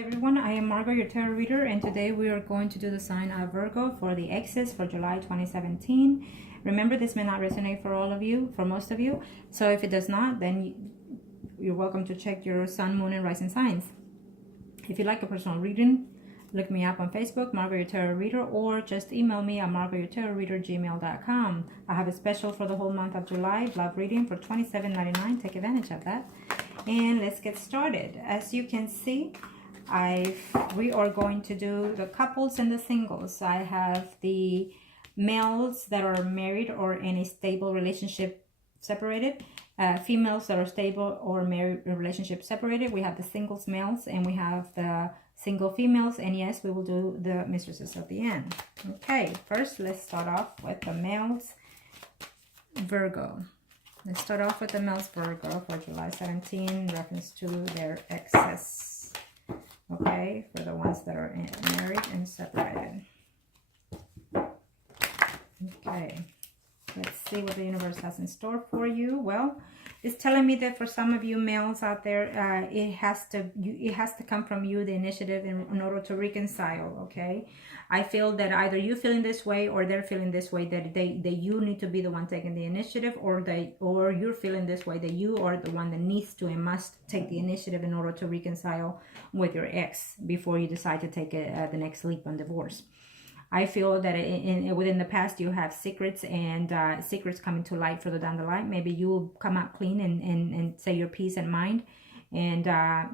everyone, I am Margot, your tarot reader, and today we are going to do the sign of Virgo for the X's for July 2017. Remember, this may not resonate for all of you, for most of you, so if it does not, then you're welcome to check your sun, moon, and rising signs. If you'd like a personal reading, look me up on Facebook, Margot your tarot reader, or just email me at margoyourtarotreader@gmail.com. I have a special for the whole month of July, love reading for $27.99. Take advantage of that. And let's get started. As you can see, we are going to do the couples and the singles. I have the males that are married or in a stable relationship separated, females that are stable or married relationship separated. We have the singles males and we have the single females, and yes, we will do the mistresses at the end. Okay, first let's start off with the males Virgo. Let's start off with the males Virgo for July 17 in reference to their exes. Okay, for the ones that are married and separated. Okay, let's see what the universe has in store for you. Well, it's telling me that for some of you males out there, it has to come from you, the initiative, in order to reconcile. Okay, I feel that either you feeling this way or they're feeling this way, that you need to be the one taking the initiative, or you're feeling this way, that you are the one that needs to and must take the initiative in order to reconcile with your ex before you decide to take the next leap on divorce. I feel that within the past you have secrets, and secrets coming to light further down the line. Maybe you will come out clean and say your peace and mind, and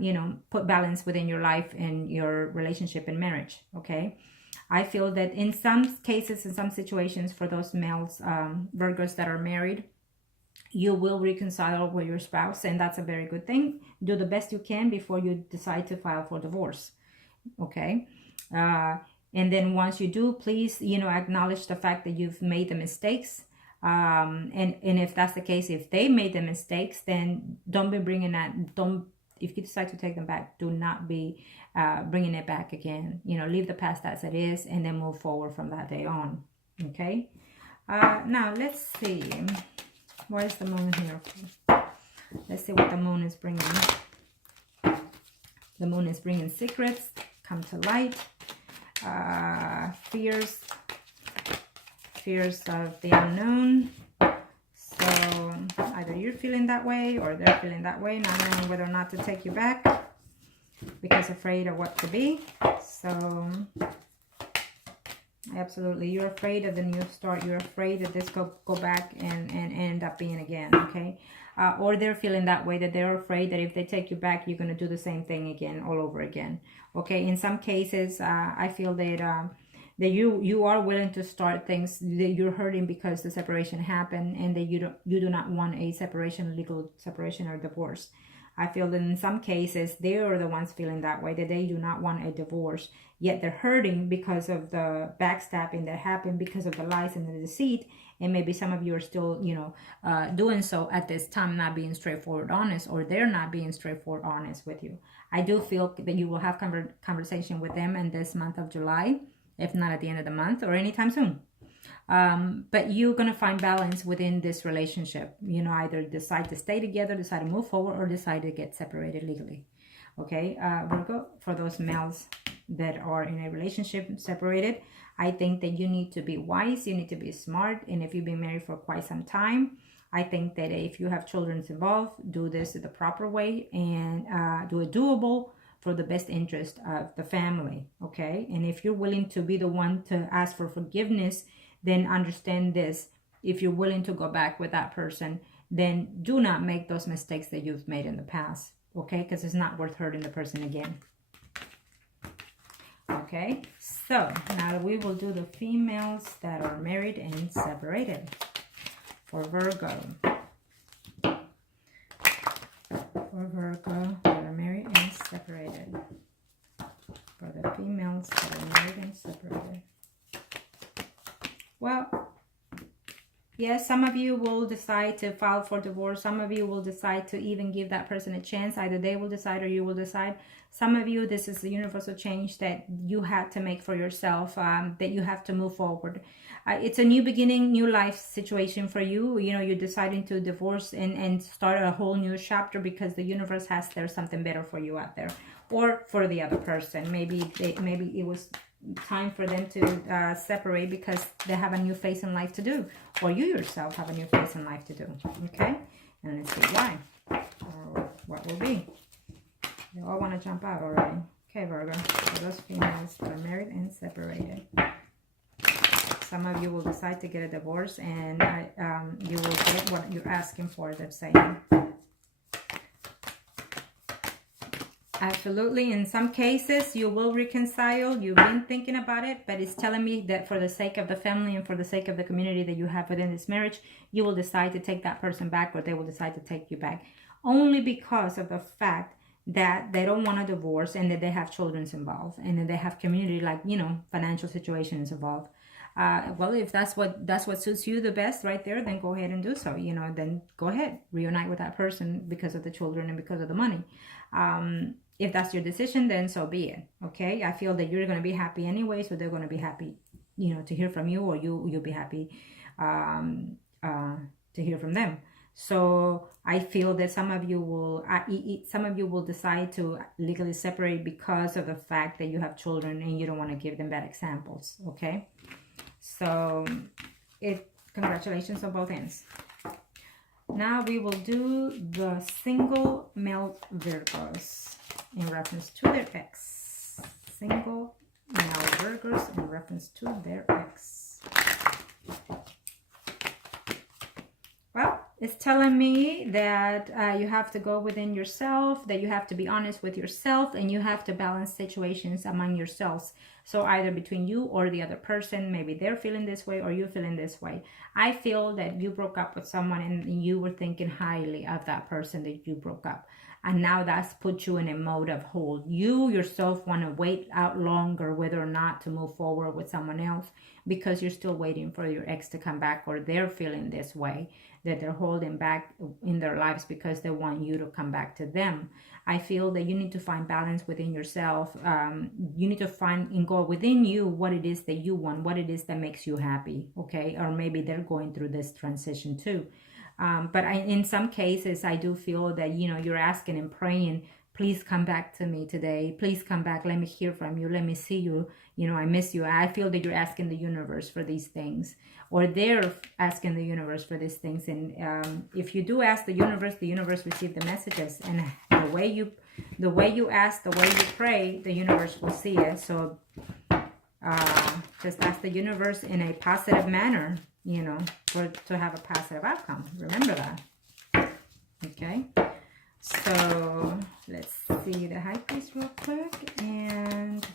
you know, put balance within your life and your relationship and marriage. Okay, I feel that in some cases, in some situations, for those males Virgos that are married, you will reconcile with your spouse, and that's a very good thing. Do the best you can before you decide to file for divorce. Okay. And then once you do, please, you know, acknowledge the fact that you've made the mistakes. And if that's the case, if they made the mistakes, then don't be bringing that. If you decide to take them back, do not be bringing it back again. You know, leave the past as it is and then move forward from that day on. Okay. Now let's see. What is the moon here? Let's see what the moon is bringing. The moon is bringing secrets come to light. Fears of the unknown. So either you're feeling that way or they're feeling that way, not knowing whether or not to take you back because afraid of what to be. So absolutely, you're afraid of the new start. You're afraid that this go back and end up being again. Okay. Or they're feeling that way, that they're afraid that if they take you back, you're going to do the same thing again, all over again. Okay, in some cases, I feel that you are willing to start things that you're hurting because the separation happened, and that you do not want a separation, legal separation or divorce. I feel that in some cases, they are the ones feeling that way, that they do not want a divorce, yet they're hurting because of the backstabbing that happened, because of the lies and the deceit. And maybe some of you are still, you know, doing so at this time, not being straightforward honest, or they're not being straightforward honest with you. I do feel that you will have conversation with them in this month of July, if not at the end of the month or anytime soon. But you're going to find balance within this relationship. You know, either decide to stay together, decide to move forward, or decide to get separated legally. Okay, Virgo, for those males that are in a relationship separated, I think that you need to be wise, you need to be smart, and if you've been married for quite some time, I think that if you have children involved, do this the proper way and do it doable for the best interest of the family. Okay, and if you're willing to be the one to ask for forgiveness, then understand this. If you're willing to go back with that person, then do not make those mistakes that you've made in the past. Okay, because it's not worth hurting the person again. Okay, so now we will do the females that are married and separated for Virgo. For Virgo that are married and separated. For the females that are married and separated. Well, yes, some of you will decide to file for divorce. Some of you will decide to even give that person a chance. Either they will decide or you will decide. Some of you, this is the universal change that you had to make for yourself, that you have to move forward. It's a new beginning, new life situation for you. You know, you're deciding to divorce and start a whole new chapter because the universe has there's something better for you out there. or for the other person. Maybe it was time for them to separate because they have a new phase in life to do, or you yourself have a new phase in life to do. Okay, and let's see why, or what will be. They all want to jump out already. Okay, Virgo, for those females that are married and separated. Some of you will decide to get a divorce, and you will get what you're asking for, they're saying. Absolutely. In some cases, you will reconcile. You've been thinking about it, but it's telling me that for the sake of the family and for the sake of the community that you have within this marriage, you will decide to take that person back, or they will decide to take you back. Only because of the fact that they don't want a divorce, and that they have children involved, and that they have community, like, you know, financial situations involved. Well, if that's what suits you the best right there, then go ahead and do so. You know, then go ahead, reunite with that person because of the children and because of the money. If that's your decision, then so be it. Okay, I feel that you're going to be happy anyway, so they're going to be happy, you know, to hear from you, or you'll be happy to hear from them. So I feel that some of you will decide to legally separate because of the fact that you have children and you don't want to give them bad examples. Okay, so congratulations on both ends. Now we will do the single male Virgos in reference to their ex. Single male Virgos in reference to their ex. Well, it's telling me that you have to go within yourself, that you have to be honest with yourself, and you have to balance situations among yourselves. So either between you or the other person, maybe they're feeling this way or you're feeling this way. I feel that you broke up with someone and you were thinking highly of that person that you broke up. And now that's put you in a mode of hold. You yourself want to wait out longer whether or not to move forward with someone else, because you're still waiting for your ex to come back, or they're feeling this way, that they're holding back in their lives because they want you to come back to them. I feel that you need to find balance within yourself. You need to find and go within you what it is that you want, what it is that makes you happy, okay? Or maybe they're going through this transition too. But in some cases, I do feel that, you know, you're asking and praying, please come back to me today. Please come back. Let me hear from you. Let me see you. You know, I miss you. I feel that you're asking the universe for these things, or they're asking the universe for these things. And if you do ask the universe receives the messages. And the way you ask, the way you pray, the universe will see it. So just ask the universe in a positive manner, you know, to have a positive outcome. Remember that. Okay. So let's see the high priest real quick. And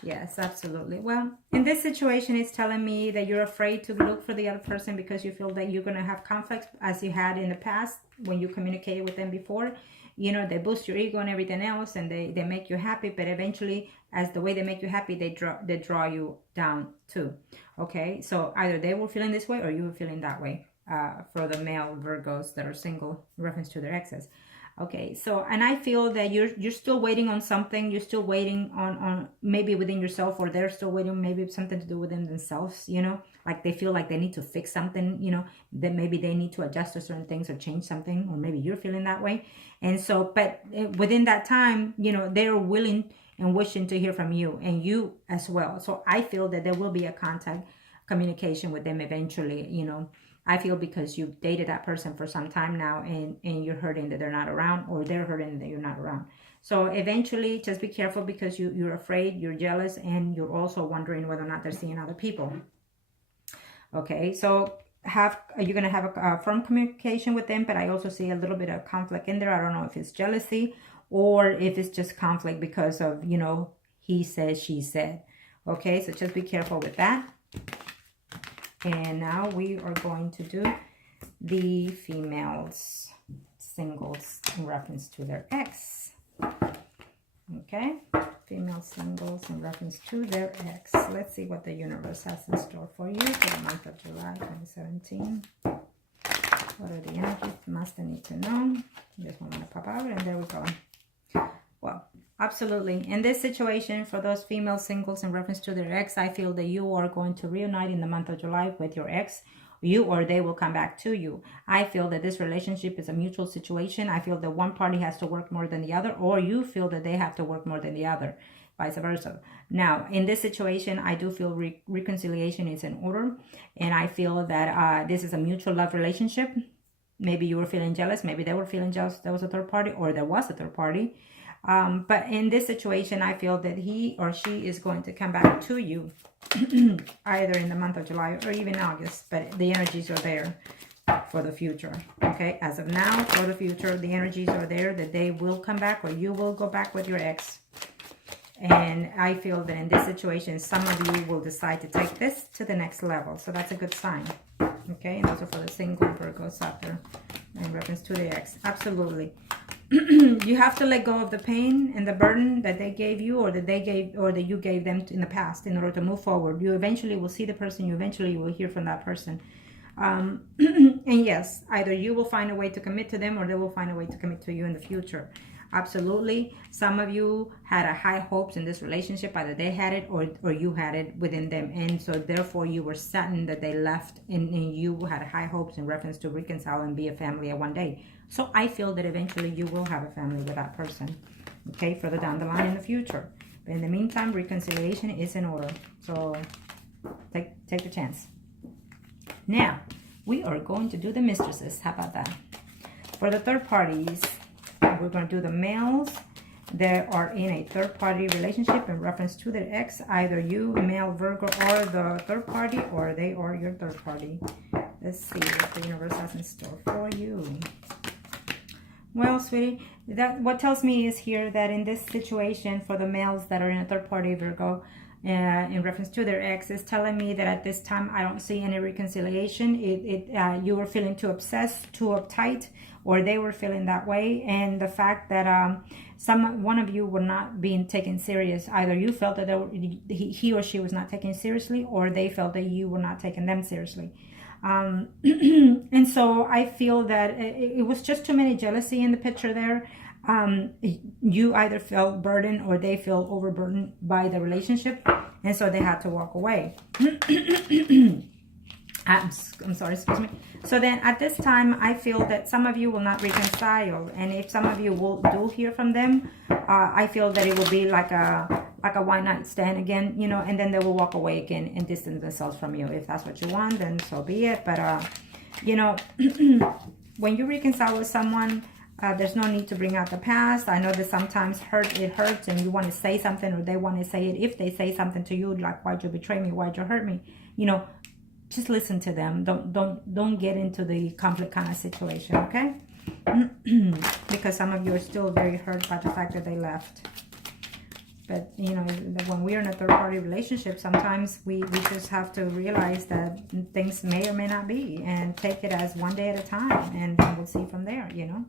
yes, absolutely. Well, in this situation, it's telling me that you're afraid to look for the other person because you feel that you're going to have conflicts as you had in the past when you communicated with them before. You know, they boost your ego and everything else, and they make you happy, but eventually, as the way they make you happy, they draw you down too. Okay, so either they were feeling this way or you were feeling that way. For the male Virgos that are single in reference to their exes. Okay, so, and I feel that you're still waiting on something. You're still waiting on maybe within yourself, or they're still waiting, maybe something to do within themselves, you know, like they feel like they need to fix something, you know, that maybe they need to adjust to certain things or change something, or maybe you're feeling that way. And so, but within that time, you know, they're willing and wishing to hear from you, and you as well. So I feel that there will be a communication with them eventually, you know. I feel because you've dated that person for some time now, and you're hurting that they're not around, or they're hurting that you're not around. So eventually, just be careful, because you're afraid, you're jealous, and you're also wondering whether or not they're seeing other people. Okay, so you're going to have a firm communication with them, but I also see a little bit of conflict in there. I don't know if it's jealousy or if it's just conflict because of, you know, he said, she said. Okay, so just be careful with that. And now we are going to do the females singles in reference to their ex. Okay, female singles in reference to their ex. Let's see what the universe has in store for you for the month of July 2017. What are the energies must I need to know? This one want to pop out, and there we go. Well, absolutely. In this situation, for those female singles in reference to their ex, I feel that you are going to reunite in the month of July with your ex, you or they will come back to you. I feel that this relationship is a mutual situation. I feel that one party has to work more than the other, or you feel that they have to work more than the other, vice versa. Now, in this situation, I do feel reconciliation is in order, and I feel that this is a mutual love relationship. Maybe you were feeling jealous, maybe they were feeling jealous, there was a third party, or there was a third party. But in this situation, I feel that he or she is going to come back to you either in the month of July or even August, but the energies are there for the future. Okay, as of now, for the future, the energies are there that they will come back, or you will go back with your ex. And I feel that in this situation, some of you will decide to take this to the next level. So that's a good sign. Okay, and also for the single Virgos out there in reference to the ex. Absolutely. You have to let go of the pain and the burden that they gave you, or that they gave, or that you gave them in the past, in order to move forward. You eventually will see the person, you eventually will hear from that person. And yes, either you will find a way to commit to them, or they will find a way to commit to you in the future. Absolutely. Some of you had a high hopes in this relationship. Either they had it, or you had it within them. And so therefore you were saddened that they left, and you had high hopes in reference to reconcile and be a family at one day. So I feel that eventually you will have a family with that person. Okay, further down the line in the future. But in the meantime, reconciliation is in order. So take the chance. Now, we are going to do the mistresses. How about that? For the third parties, we're going to do the males that are in a third-party relationship in reference to their ex. Either you, male Virgo, or the third party, or they are your third party. Let's see what the universe has in store for you. Well, sweetie, what tells me is here that in this situation, for the males that are in a third-party Virgo, in reference to their ex, is telling me that at this time I don't see any reconciliation. You were feeling too obsessed, too uptight, or they were feeling that way. And the fact that one of you were not being taken serious. Either you felt that he or she was not taken seriously, or they felt that you were not taking them seriously. And so I feel that it was just too many jealousy in the picture there. You either felt burdened, or they feel overburdened by the relationship, and so they had to walk away. I'm sorry, excuse me. So then at this time, I feel that some of you will not reconcile, and if some of you do hear from them, I feel that it will be like a one night stand again, you know, and then they will walk away again and distance themselves from you. If that's what you want, then so be it. But you know, when you reconcile with someone, there's no need to bring out the past. I know that sometimes it hurts, and you want to say something, or they want to say it. If they say something to you like, "Why'd you betray me? Why'd you hurt me?" You know, just listen to them. Don't get into the conflict kind of situation, okay? Because some of you are still very hurt by the fact that they left. But you know, when we're in a third-party relationship, sometimes we just have to realize that things may or may not be, and take it as one day at a time, and we'll see from there, you know.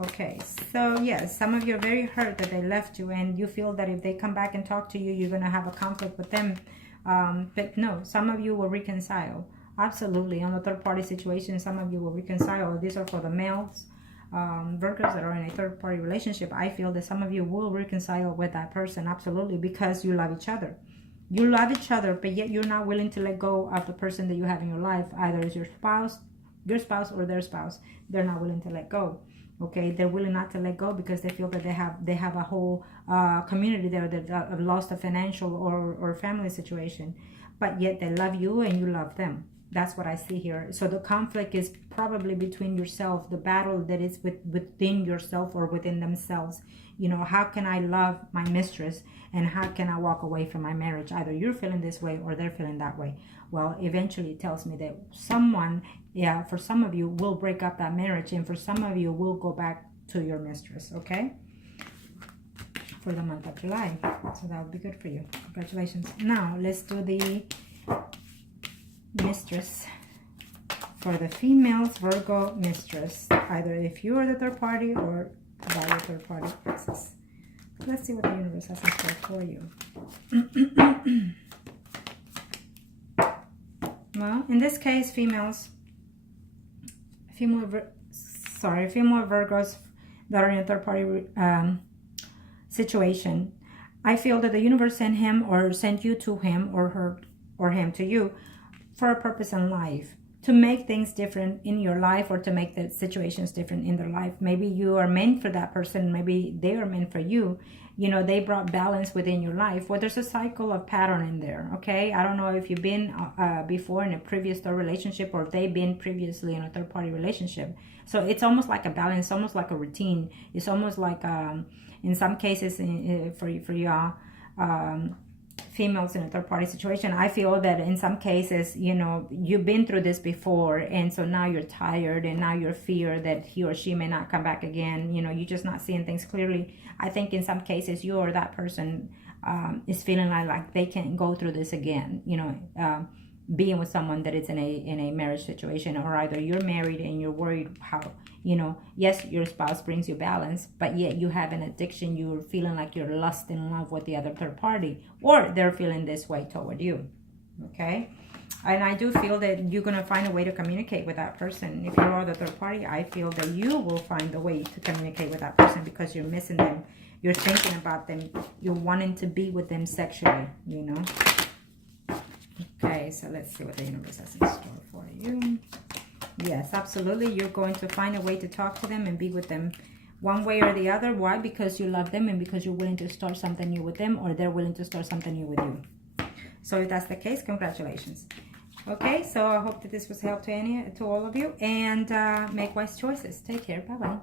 Okay, so yes, some of you are very hurt that they left you, and you feel that if they come back and talk to you, you're going to have a conflict with them. But no, some of you will reconcile. Absolutely. On the third-party situation, some of you will reconcile. These are for the males, Virgos that are in a third-party relationship. I feel that some of you will reconcile with that person. Absolutely, because you love each other. You love each other, but yet you're not willing to let go of the person that you have in your life. Either it's your spouse or their spouse. They're not willing to let go. Okay, they're willing not to let go because they feel that they have a whole community there that have lost a financial or family situation, but yet they love you and you love them. That's what I see here. So the conflict is probably between yourself, the battle that is within yourself or within themselves. You know, how can I love my mistress, and how can I walk away from my marriage? Either you're feeling this way or they're feeling that way. Well, eventually it tells me that someone, for some of you, will break up that marriage, and for some of you will go back to your mistress, okay? For the month of July. So that would be good for you. Congratulations. Now, let's do the mistress. For the females, Virgo mistress. Either if you are the third party or by your third party exes. Let's see what the universe has in store for you. Well, in this case, female Virgos that are in a third-party situation, I feel that the universe sent him or sent you to him, or her or him to you, for a purpose in life. to make things different in your life, or to make the situations different in their life. Maybe you are meant for that person. Maybe they are meant for you. You know, they brought balance within your life. Well, there's a cycle of pattern in there, okay? I don't know if you've been before in a previous third relationship, or if they've been previously in a third-party relationship. So it's almost like a balance, almost like a routine. It's almost like, in some cases, for y'all, females in a third-party situation, I feel that in some cases, you know, you've been through this before, and so now you're tired, and now you're fear that he or she may not come back again. You know, you're just not seeing things clearly. I think in some cases, you or that person is feeling like they can't go through this again. You know, being with someone that is in a marriage situation, or either you're married and you're worried how, you know, yes, your spouse brings you balance, but yet you have an addiction. You're feeling like you're lust in love with the other third party, or they're feeling this way toward you. Okay. And I do feel that you're going to find a way to communicate with that person. If you are the third party, I feel that you will find a way to communicate with that person, because you're missing them. You're thinking about them. You're wanting to be with them sexually, you know. Okay, so let's see what the universe has in store for you. Yes, absolutely. You're going to find a way to talk to them and be with them one way or the other. Why? Because you love them, and because you're willing to start something new with them, or they're willing to start something new with you. So if that's the case, congratulations. Okay, so I hope that this was help to all of you, and make wise choices. Take care. Bye-bye.